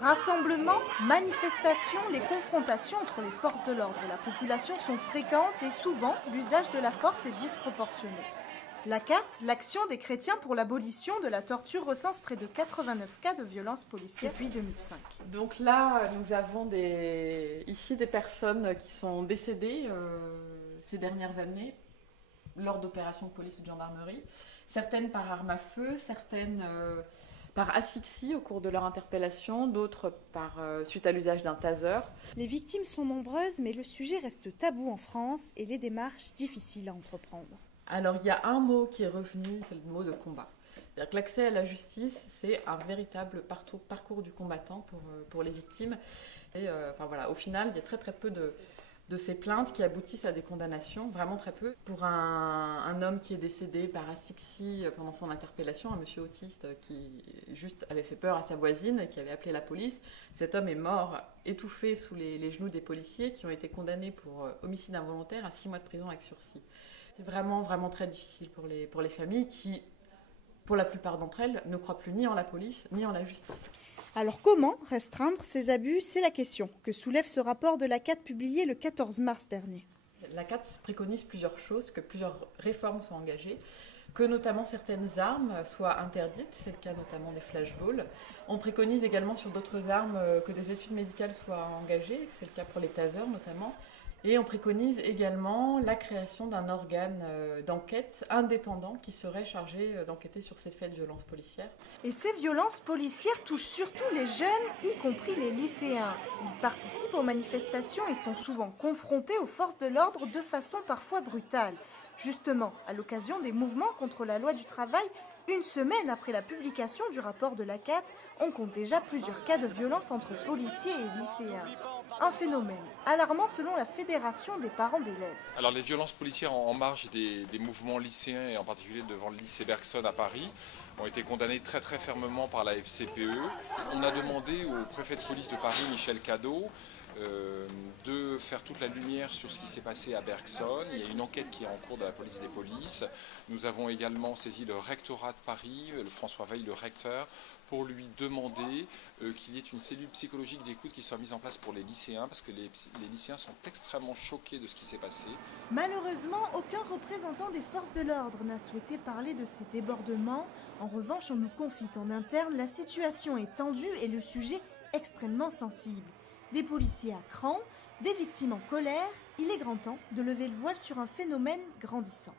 Rassemblements, manifestations, les confrontations entre les forces de l'ordre et la population sont fréquentes et souvent l'usage de la force est disproportionné. L'ACAT, l'Action des chrétiens pour l'abolition de la torture, recense près de 89 cas de violences policières depuis 2005. Donc là, nous avons ici des personnes qui sont décédées ces dernières années lors d'opérations de police ou de gendarmerie, certaines par arme à feu, certaines par asphyxie au cours de leur interpellation, d'autres suite à l'usage d'un taser. Les victimes sont nombreuses, mais le sujet reste tabou en France et les démarches difficiles à entreprendre. Alors il y a un mot qui est revenu, c'est le mot de combat. C'est-à-dire que l'accès à la justice, c'est un véritable parcours du combattant pour les victimes. Et au final, il y a très peu de ces plaintes qui aboutissent à des condamnations, vraiment très peu. Pour un homme qui est décédé par asphyxie pendant son interpellation, un monsieur autiste qui juste avait fait peur à sa voisine et qui avait appelé la police, cet homme est mort étouffé sous les genoux des policiers qui ont été condamnés pour homicide involontaire à 6 mois de prison avec sursis. C'est vraiment très difficile pour les familles qui, pour la plupart d'entre elles, ne croient plus ni en la police ni en la justice. Alors comment restreindre ces abus? C'est la question que soulève ce rapport de l'ACAT publié le 14 mars dernier. L'ACAT préconise plusieurs choses, que plusieurs réformes soient engagées, que notamment certaines armes soient interdites, c'est le cas notamment des flashballs. On préconise également sur d'autres armes que des études médicales soient engagées, c'est le cas pour les tasers notamment. Et on préconise également la création d'un organe d'enquête indépendant qui serait chargé d'enquêter sur ces faits de violences policières. Et ces violences policières touchent surtout les jeunes, y compris les lycéens. Ils participent aux manifestations et sont souvent confrontés aux forces de l'ordre de façon parfois brutale. Justement, à l'occasion des mouvements contre la loi du travail, une semaine après la publication du rapport de l'ACAT, on compte déjà plusieurs cas de violence entre policiers et lycéens. Un phénomène alarmant selon la Fédération des parents d'élèves. Alors les violences policières en marge des mouvements lycéens et en particulier devant le lycée Bergson à Paris ont été condamnées très fermement par la FCPE. On a demandé au préfet de police de Paris, Michel Cadot, de faire toute la lumière sur ce qui s'est passé à Bergson. Il y a une enquête qui est en cours de la police des polices. Nous avons également saisi le rectorat de Paris, le François Weil, le recteur, pour lui demander qu'il y ait une cellule psychologique d'écoute qui soit mise en place pour les lycéens, parce que les lycéens sont extrêmement choqués de ce qui s'est passé. Malheureusement, aucun représentant des forces de l'ordre n'a souhaité parler de ces débordements. En revanche, on nous confie qu'en interne, la situation est tendue et le sujet extrêmement sensible. Des policiers à cran, des victimes en colère, il est grand temps de lever le voile sur un phénomène grandissant.